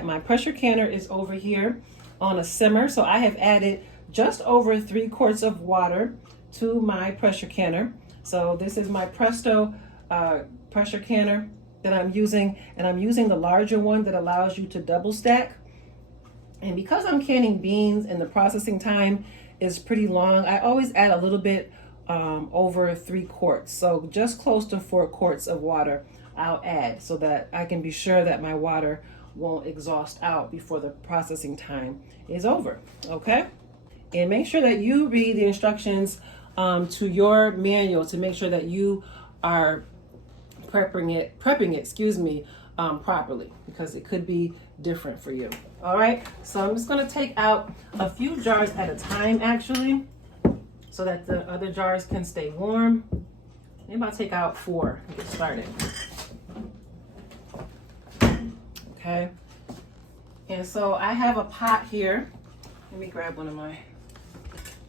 My pressure canner is over here on a simmer, so I have added just over 3 quarts of water to my pressure canner. So this is my Presto pressure canner that I'm using, and I'm using the larger one that allows you to double stack. And because I'm canning beans and the processing time is pretty long, I always add a little bit over 3 quarts. So just close to 4 quarts of water I'll add so that I can be sure that my water won't exhaust out before the processing time is over, okay? And make sure that you read the instructions to your manual to make sure that you are prepping it, properly, because it could be different for you. All right, so I'm just gonna take out a few jars at a time actually, so that the other jars can stay warm. Maybe I'll take out 4 and get started. Okay, and so I have a pot here. Let me grab one of my,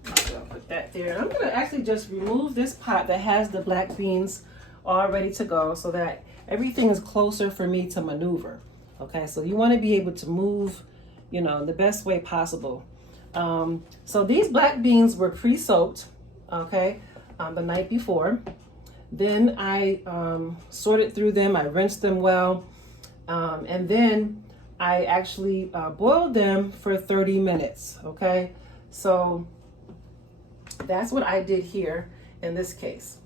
I'll put that there. I'm gonna actually just remove this pot that has the black beans all ready to go so that everything is closer for me to maneuver. Okay, so you wanna be able to move, you know, the best way possible. So these black beans were pre-soaked, okay, the night before. Then I sorted through them, I rinsed them well, and then I actually boiled them for 30 minutes, okay? So that's what I did here in this case.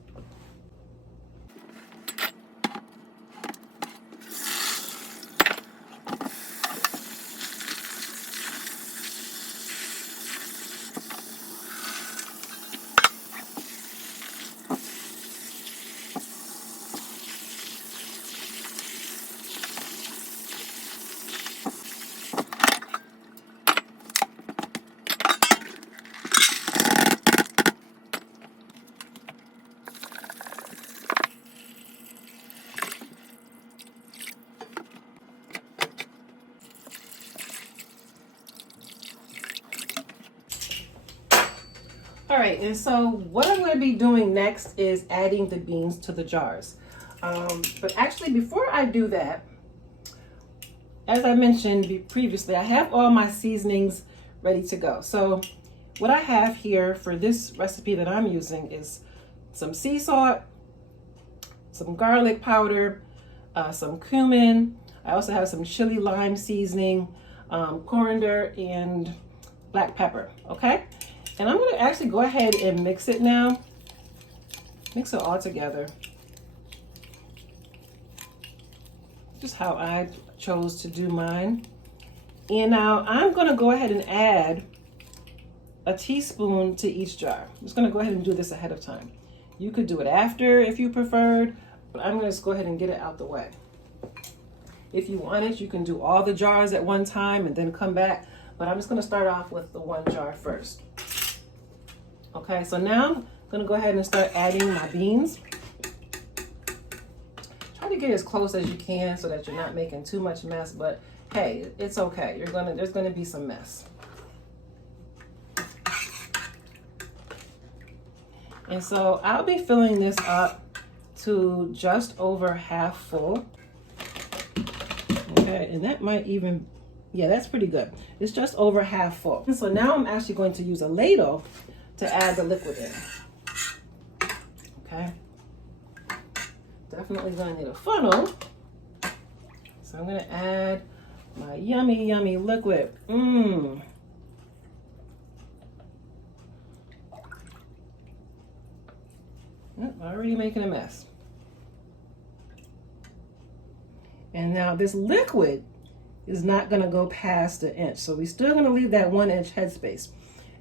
All right, and so what I'm going to be doing next is adding the beans to the jars. But actually, before I do that, as I mentioned previously, I have all my seasonings ready to go. So what I have here for this recipe that I'm using is some sea salt, some garlic powder, some cumin. I also have some chili lime seasoning, coriander, and black pepper, okay? And I'm gonna actually go ahead and mix it now. Mix it all together. Just how I chose to do mine. And now I'm gonna go ahead and add a teaspoon to each jar. I'm just gonna go ahead and do this ahead of time. You could do it after if you preferred, but I'm gonna just go ahead and get it out the way. If you want it, you can do all the jars at one time and then come back, but I'm just gonna start off with the 1 jar first. Okay, so now I'm gonna go ahead and start adding my beans. Try to get as close as you can so that you're not making too much mess, but hey, it's okay. There's gonna be some mess. And so I'll be filling this up to just over half full. Okay, and that might even, yeah, that's pretty good. It's just over half full. And so now I'm actually going to use a ladle to add the liquid in. Okay. Definitely gonna need a funnel. So I'm gonna add my yummy, yummy liquid. Already making a mess. And now this liquid is not gonna go past an inch. So we're still gonna leave that 1 inch headspace.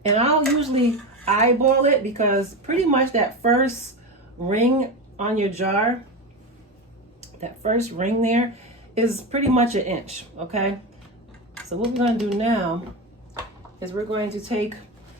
And I'll usually eyeball it because pretty much that first ring on your jar, that first ring there is pretty much an inch, okay? So what we're gonna do now is we're going to take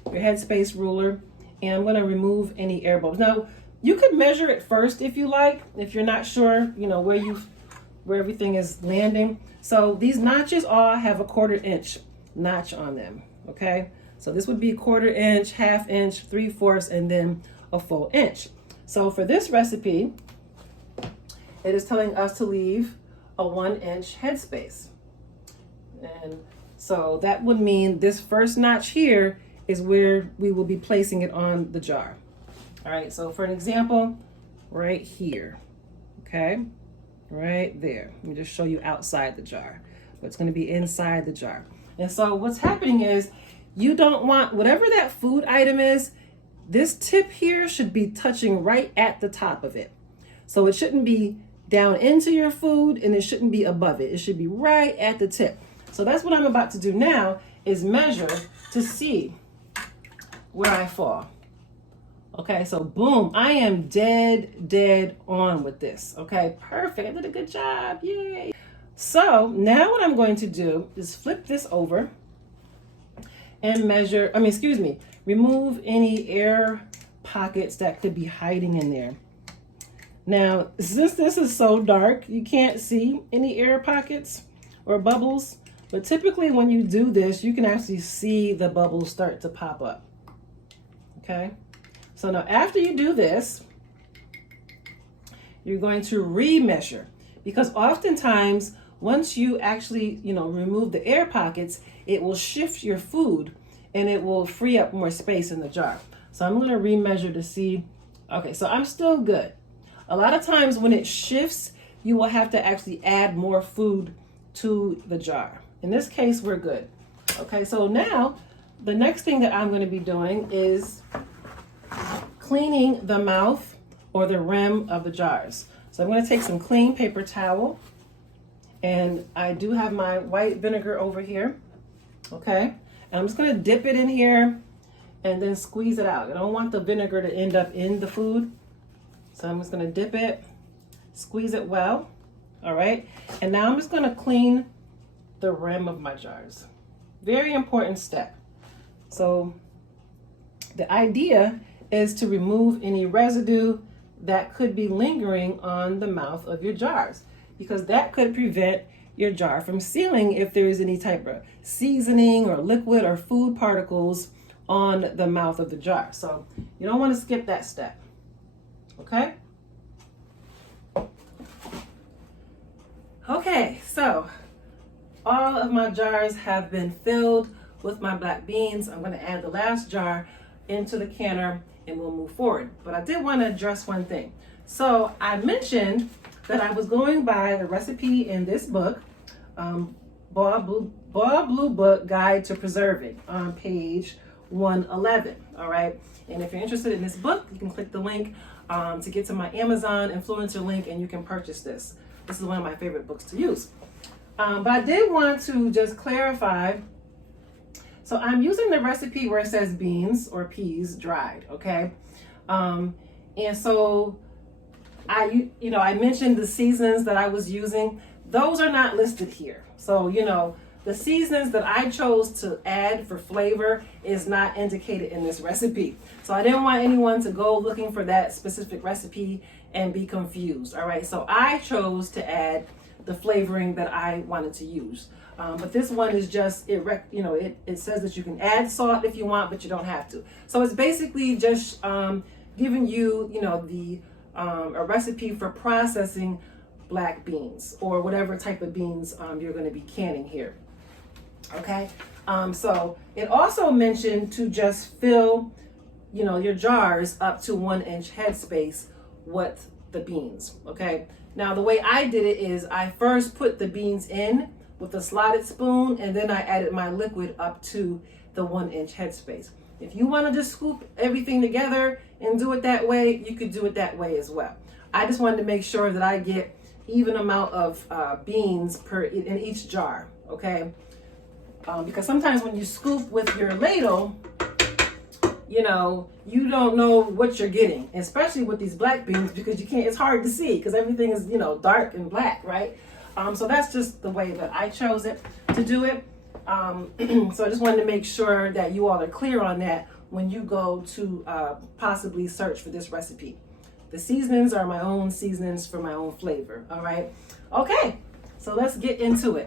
your headspace ruler and I'm gonna remove any air bubbles. Now, you could measure it first if you like, if you're not sure, you know, where everything is landing. So these notches all have a 1/4 inch notch on them, okay? So this would be 1/4 inch, 1/2 inch, 3/4, and then a full inch. So for this recipe, it is telling us to leave a 1 inch headspace. And so that would mean this first notch here is where we will be placing it on the jar. All right, so for an example, right here, okay, right there. Let me just show you outside the jar, but it's gonna be inside the jar. And so what's happening is you don't want, whatever that food item is, this tip here should be touching right at the top of it. So it shouldn't be down into your food and it shouldn't be above it. It should be right at the tip. So that's what I'm about to do now, is measure to see where I fall. Okay, so boom, I am dead on with this. Okay, perfect, I did a good job, yay. So now what I'm going to do is flip this over and measure, remove any air pockets that could be hiding in there. Now, since this is so dark, you can't see any air pockets or bubbles, but typically when you do this, you can actually see the bubbles start to pop up. Okay, so now after you do this, you're going to remeasure, because oftentimes once you actually, remove the air pockets, it will shift your food and it will free up more space in the jar. So I'm going to remeasure to see. Okay, so I'm still good. A lot of times when it shifts, you will have to actually add more food to the jar. In this case, we're good. Okay, so now the next thing that I'm going to be doing is cleaning the mouth or the rim of the jars. So I'm going to take some clean paper towel, and I do have my white vinegar over here. Okay, and I'm just going to dip it in here and then squeeze it out. I don't want the vinegar to end up in the food. So I'm just going to dip it, squeeze it well. All right, and now I'm just going to clean the rim of my jars. Very important step. So the idea is to remove any residue that could be lingering on the mouth of your jars, because that could prevent your jar from sealing if there is any type of seasoning or liquid or food particles on the mouth of the jar. So you don't want to skip that step. Okay? Okay, so all of my jars have been filled with my black beans. I'm going to add the last jar into the canner and we'll move forward. But I did want to address one thing. So I mentioned that I was going by the recipe in this book, Bob Blue Book Guide to Preserving, on page 111. All right. And if you're interested in this book, you can click the link to get to my Amazon influencer link and you can purchase this. This is one of my favorite books to use. But I did want to just clarify. So I'm using the recipe where it says beans or peas dried, okay? And so I mentioned the seasonings that I was using. Those are not listed here. So, the seasonings that I chose to add for flavor is not indicated in this recipe. So I didn't want anyone to go looking for that specific recipe and be confused, all right? So I chose to add the flavoring that I wanted to use. But this one is just, it says that you can add salt if you want, but you don't have to. So it's basically just giving you, a recipe for processing black beans or whatever type of beans you're going to be canning here. Okay. So it also mentioned to just fill, your jars up to 1 inch headspace with the beans. Okay. Now the way I did it is I first put the beans in with a slotted spoon, and then I added my liquid up to the 1 inch headspace. If you want to just scoop everything together and do it that way, you could do it that way as well. I just wanted to make sure that I get even amount of beans in each jar, okay? Because sometimes when you scoop with your ladle, you don't know what you're getting, especially with these black beans, because it's hard to see because everything is, dark and black, right? So that's just the way that I chose it to do it. So I just wanted to make sure that you all are clear on that when you go to possibly search for this recipe. The seasonings are my own seasonings for my own flavor, all right? Okay, so let's get into it.